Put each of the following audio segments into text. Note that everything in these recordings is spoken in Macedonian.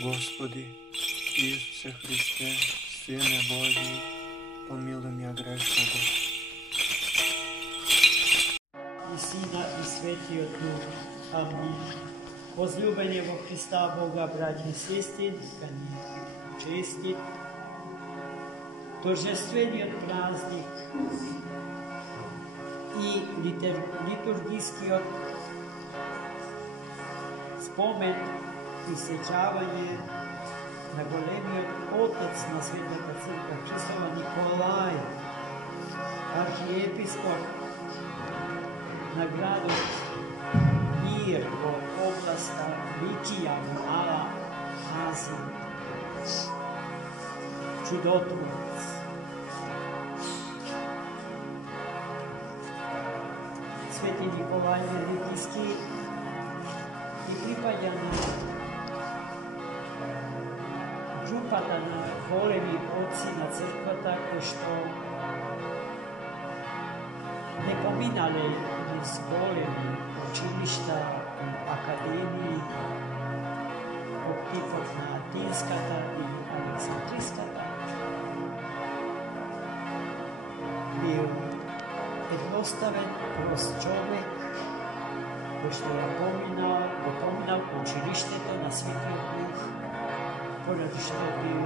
Господи, Исусе Христе, Сине Божий, помилуй меня грешного. I Sina i Svetijeg Duha. Amin. Возлюбені во Христа Бога, браті і сестри, нека ни честит, торжественият празник и литургijskиот спомен и сечавање на големиот отец на Светата Црква Христова Николај, архиепископ на градот Мир во областа Ликија во Мала Азија. Чудотворец. Свети Николај Великиски и припаѓа на групата на големи отци на црквата кои што не поминале низ големи училишта, академии, од типот на Атинската или Александриската. Бил едноставен, прост човек, кој што го поминал училиштето на Светиот Дух, поради што бил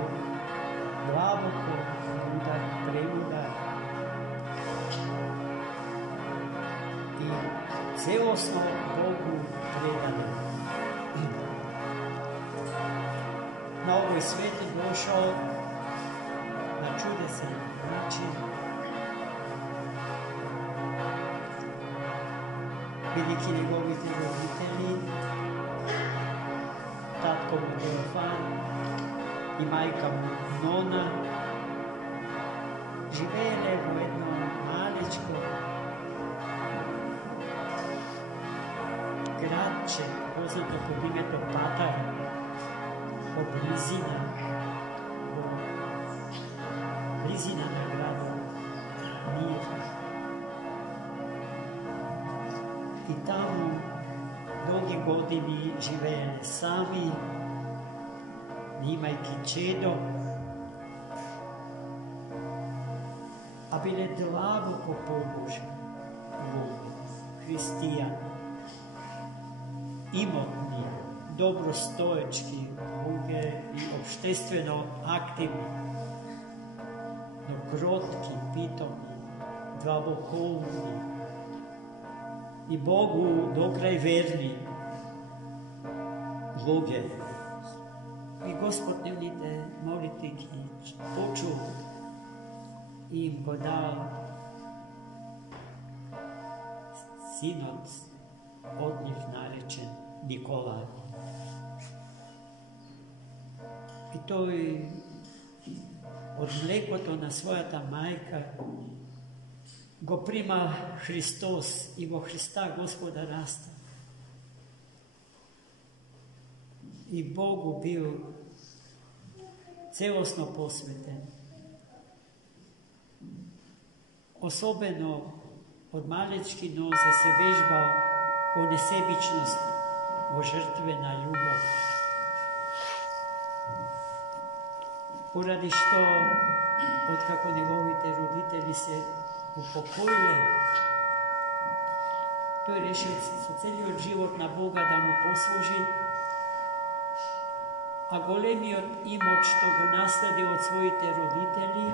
длабоко мудар, премудар и целосно Богу предан. На овој свет е дошол на чудесен начин, бидејќи неговите родители, татко му Теофан и мајка му Нона, живееле во едно малечко градче, познато под името Патара, во близина на градот Мир. И таму многи години живееле сами, немајќи чедо, а биле длабоко побожни луѓе, христијани, имотни, добростоечки луѓе и општествено активни, но кротки, питомни, длабокоумни и Богу докрај верни луѓе. И Господ нивните молитви ги почул и им го дал синот од нив наречен Николај. И тој од млекото на својата мајка го прима Христос и во Христа Господа раста. И Богу бил целосно посветен. Особено од малечки нозе се вежбал во несебичност, во жртвена љубов. Поради што, откако неговите родители се упокоиле, тој решил со целиот живот на Бога да му послужи, а големиот имот што го наследил од своите родители,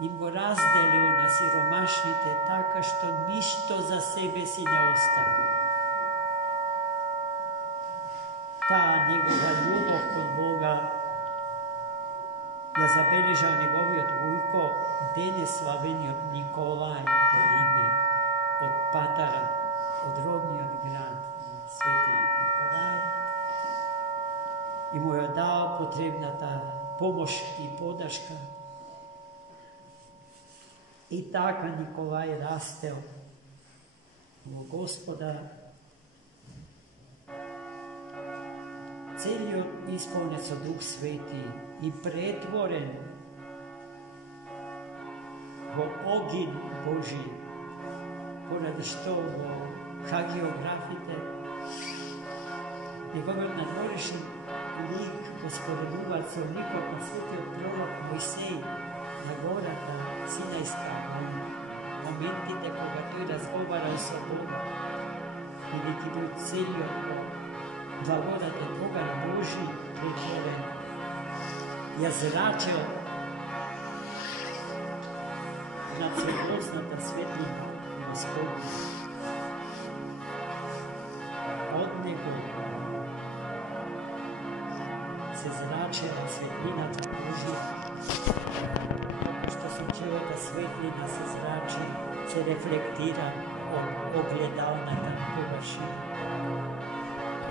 им го разделил на сиромашните, така што ништо за себе си не оставил. Таа негова љубов кон Бога ја забележал неговиот вујко, денес славениот Николај по име, од Патара, од родниот град Свети Николај, и му ја дал потребната помош и подршка. И така Николај растел во Господа, целиот исполнет со Дух Свети и претворен во огин Божи, поради што во хагиографите Неговиот надворешен лик го споредувал со ликот на светиот пророк Мојсеј на гората Синајска, моментите кога тој разговарал со Бога, бидејќи бил целиот благодатен оган Божи претворен, ја зрачел над светлосната светлина Господна. Од него се зрачела светлината Божја, како што сончевата светлина се зрачи, се рефлектира од огледалната површина.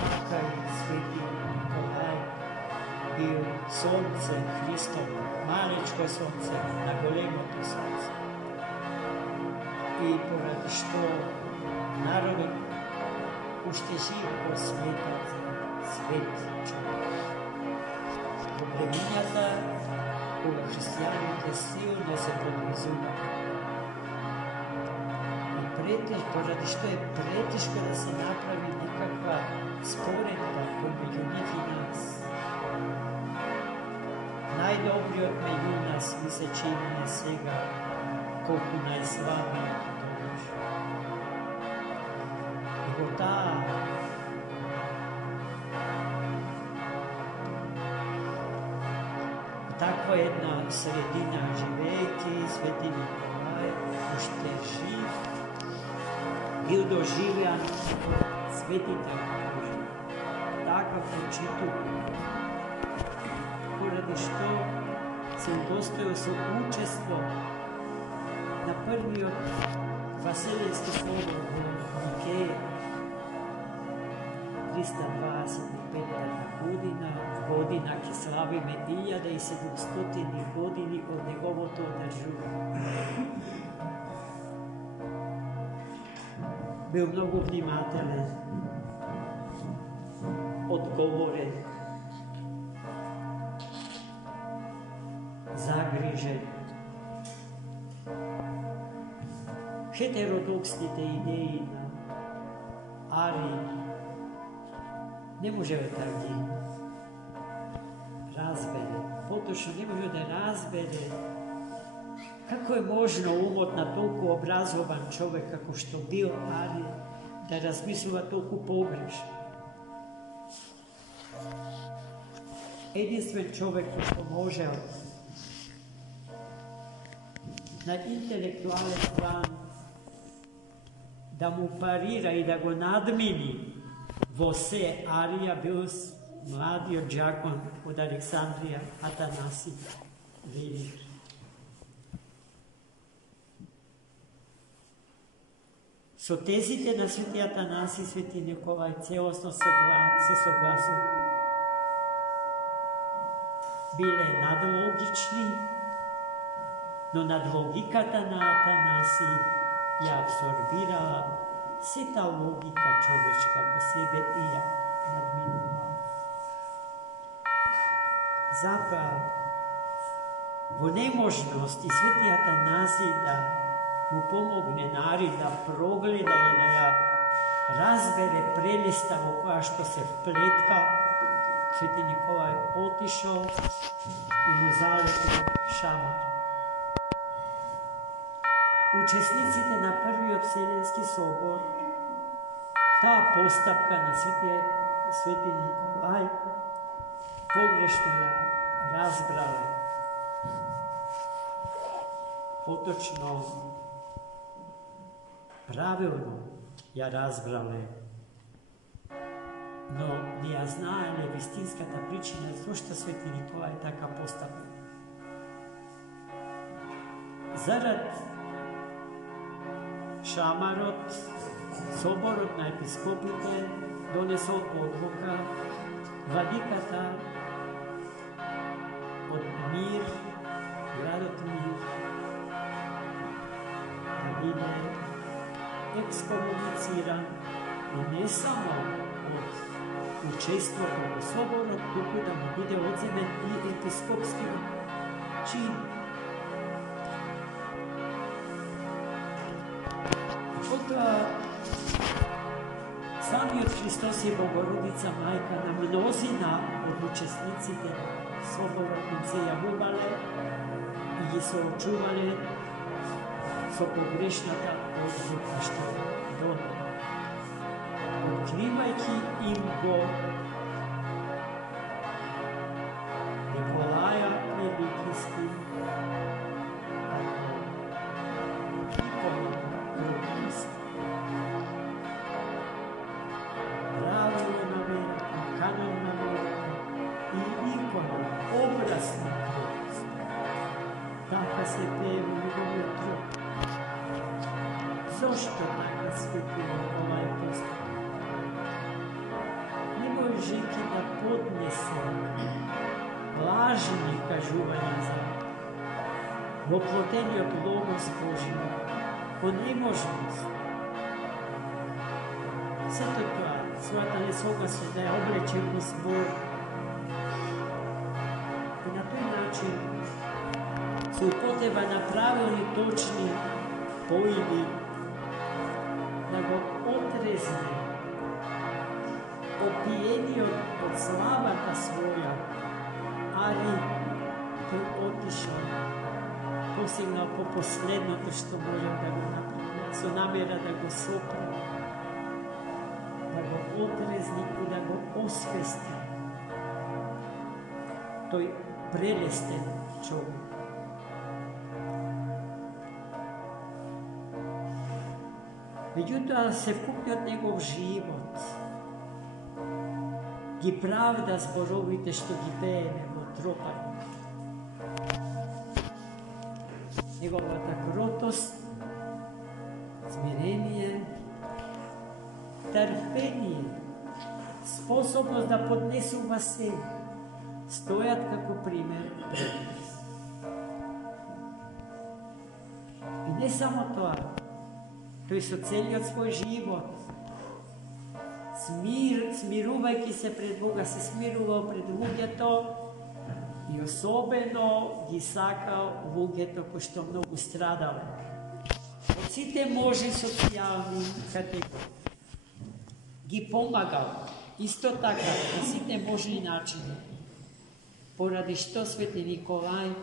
Така и свети Николај бил сонце Христово, малечко сонце на големото сонце. И поради што народот уште жив го смета за свет човек. Во времињата, кога христијаните силно се подвизуваат, поради што е претешко да се направи некаква споредба помеѓу нив и нас. Најдобриот меѓу нас ми се чини сега колку најслабиот добиш. И во таа таква една средина живејќи, свети Николај уште жив, бил доживјан светите Божи. Такав почитуван, поради што се удостоил со учество на првиот Васелевски собор во Никеја 325 година ќе славиме 1700 години од неговото одржување. Бил многу внимателен, одговорен, загрижен. Хетеродоксните идеи на Ари не можел да ги разбере. Поточно не може да разбере како е можно умот на толку образован човек како што бил Ари да размислува толку погрешно. Единствен човек што можел на интелектуален план да му парира и да го надмини во се Арија бил младиот џакон од Александрија Атанаси Велик. Со тезите на свети Атанаси, свети Николај целосно се согласил. Биле надлогични, но над логиката на Атанаси ја абсорбирала сета логика човечка во себе и ја надминувала. Затоа, во неможност и свети Атанаси да му помогне Ари да прогледа и да ја разбере прелеста во која што се вплетка, свети Николај отишол и му залепил шамар. Учесниците на првиот Вселенски собор, таа постапка на свети Николај погрешно ја разбрале. Поточно правилно ја разбрале, но не ја знаеле вистинската причина зошто свети Николај така постапил. Зарад шамарот, соборот на епископите донесол одлука владиката од Мир, градот Мир, да биде екскомунициран, и не само од учеството во соборот, туку да му биде одземен и епископски чин. Потоа Самиот Христос и Богородица Мајка на мнозина од учесниците соборот им се јавувале и ги соочувале со погрешната одлука што донеле. Откривајќи им го Николаја Великиски икона родности. Правилна вера, канонна вера и икона, образ на Христ. Така се пее во неговиот труд. Зошто така свети Николај постапи? Не можејќи да поднесе лажни кажувања за воплотениот Логос Божи, по неможност. Сето тоа, својата несогласност да ја облече во збор. И на тој начин се употреба на правилни, точни поими, да го отрезне опиениот од славата своја, али тој отишол, посегнал по последното што можел да го направи, со намера да го сопре, да го отрезни и да го освести тој прелестен човек. Меѓутоа, севкупниот негов живот ги правда зборовите што ги пееме во тропарот. Неговата кротост, смирение, трпение, способност да поднесува се, стојат како пример пред нас. И не само тоа, тој со целиот свој живот, смирувајќи се пред Бога, се смирувал пред луѓето и особено ги сакал луѓето кои што многу страдале. Од сите можни социјални категории ги помагал исто така на сите можни начини, поради што свети Николај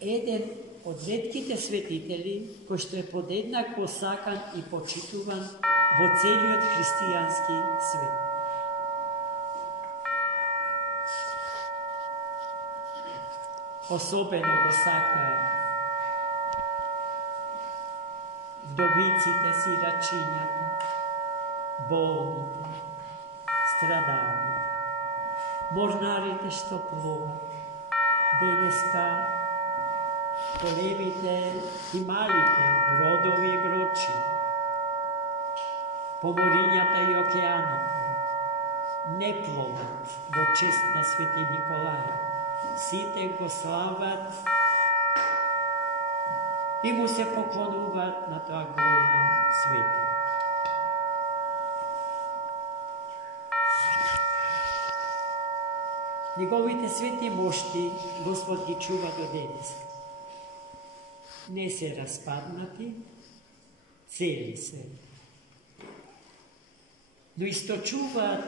еден од ретките светители кој што е подеднакво сакан и почитуван во целиот христијански свет. Особено го сакаат вдовиците, сирачињата, болните, страдалните, морнарите што плуват, денеска големите и малите бродови и бродчи, поморињата и океаните не пловат во чест на свети Николај. Сите го слават и му се поклонуваат на тоа големо свети. Неговите свети мошти Господ ги чува до денес. Не се распаднати, цели се. Но источуваат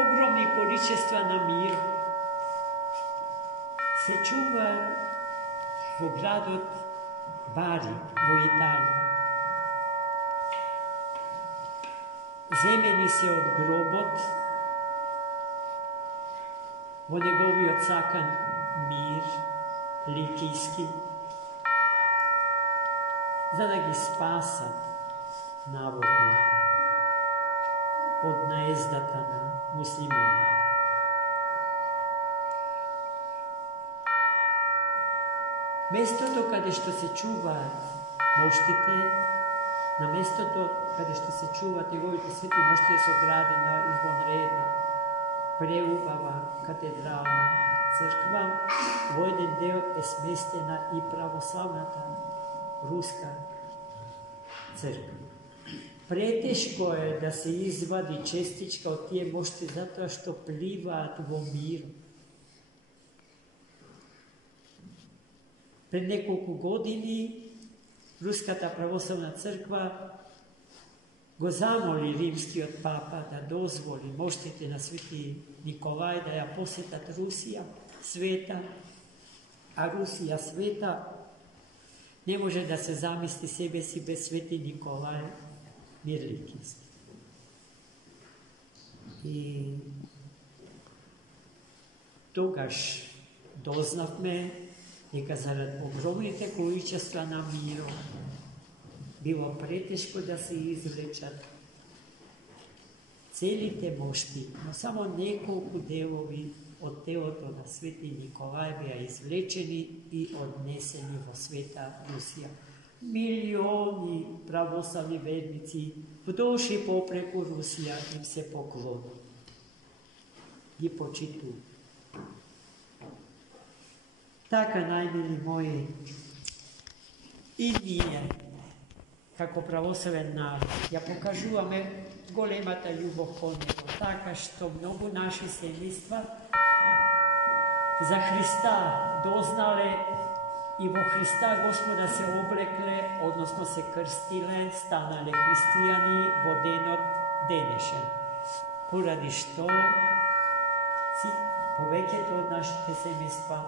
огромни количества на мир. Се чува во градот Бари, во Италија. Земени се од гробот, во неговиот сакан мир, ликијски, за да ги спасат наводно од наездата на муслимани. Местото каде што се чуваат моштите, на местото каде што се чуваат неговите свети мошти е соградена извонредна, преубава катедрална црква. Во еден дел е сместена и православната руска црква. Претешко е да се извади честичка од тие мошти затоа што пливаат во мир. Пред неколку години Руската православна црква go zamoli rimski od papa da dozvoli, možete na Sveti Nikolaj da ja posjetat Rusija sveta, a Rusija sveta ne može da se zamisli sebe si bez Sveti Nikolaj Mirlikijski. I togaž doznavme, neka zarad ogromnite količestva na miru bilo preteško da se izvlečat celite mošti, no samo nekoliko delovi od Teotona Sveti Nikolaj bija izvlečeni i odneseni vo sveta Rusija. Milioni pravoslavni vernici vdoši popreku Rusija im se poklonu i počitu. Така, najmili moji, i nije, kako pravoslavен narod. Ja pokažuvame golemata ljubav po njegu, така što mnogo naši semejstva za Hrista doznale i vo Hrista Gospoda se oblekle, odnosno se krstile, stanale hristijani vo den od denešen. Poradi što si povekete od našите semejstva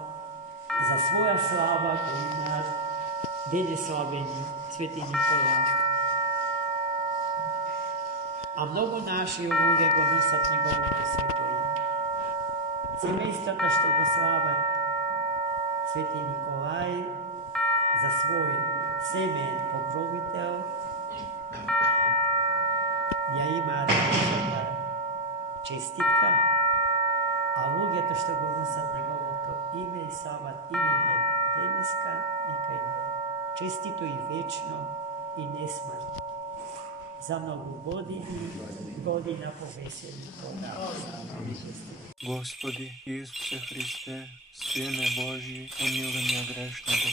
za svoja slava koji ima dene slaveni Sveti Nikolaj. A mnogo naši uloge go nosat njegovo sveto ime. Semejstata što go slava Sveti Nikolaj za svoj semen pokrovitel, ja ima različita čestitka, a uloge to što go nosat njegovo ime i slavat ime deneska, neka im čestito i večno i nesmrtno. Za mnogo godina po veselju toga. Господи Ісусе Христе, Сине Божий, помилуй меня грешного.